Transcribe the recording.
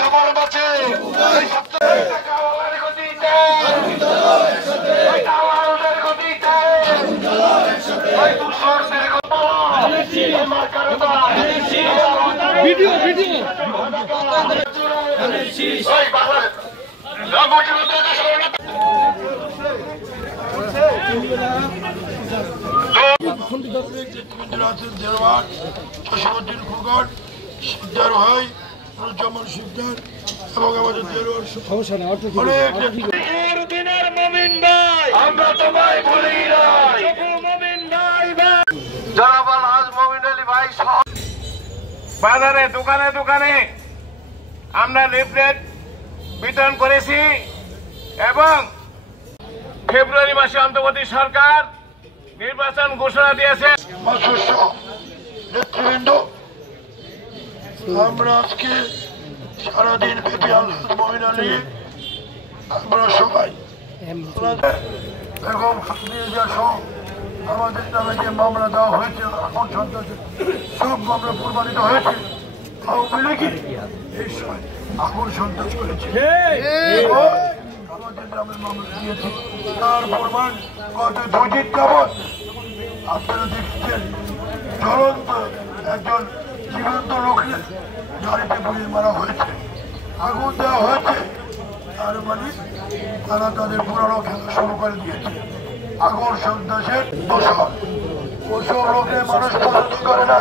সবার মাঝে video video Jasimuddin Khokon Sikdar ভাই নুরুজ্জামান শিকদার এবং আমাদের আমরা তোমায় ভুলি নাই জনাব আলহাজ মমিন আলী ভাই বাজারে দোকানে দোকানে আমরা লিফলেট বিতরণ করেছি এবং ফেব্রুয়ারি মাসে অন্তর্বর্তী সরকার নির্বাচন ঘোষণা দিয়েছে। নেতৃবৃন্দ, আমরা আজকে সারাদিন ব্যাপী আলহাজ মমিন আলী আমরা সবাই বেগম খালেদা সহ আমাদের নামে যে মামলা দেওয়া হয়েছে এখন সন্ত্রাসের সব মামলা প্রমাণিত হয়েছে। আওয়ামী লীগই এই সময় আগুন সন্ত্রাস করেছে, আমাদের নামে মামলা দিয়েছে। তার প্রমাণ গত 2 দিন যাবৎ আপনারা দেখছেন জ্বলন্ত একজন জীবন্ত লোককে গাড়িতে পুড়িয়ে মারা হয়েছে, আগুন দেওয়া হয়েছে। তার মানে তারা তাদের পুরানো খেলা শুরু করে দিয়েছে। আগুন সন্ত্রাসের দোষর, ওসব লোকে মানুষ পছন্দ করে না।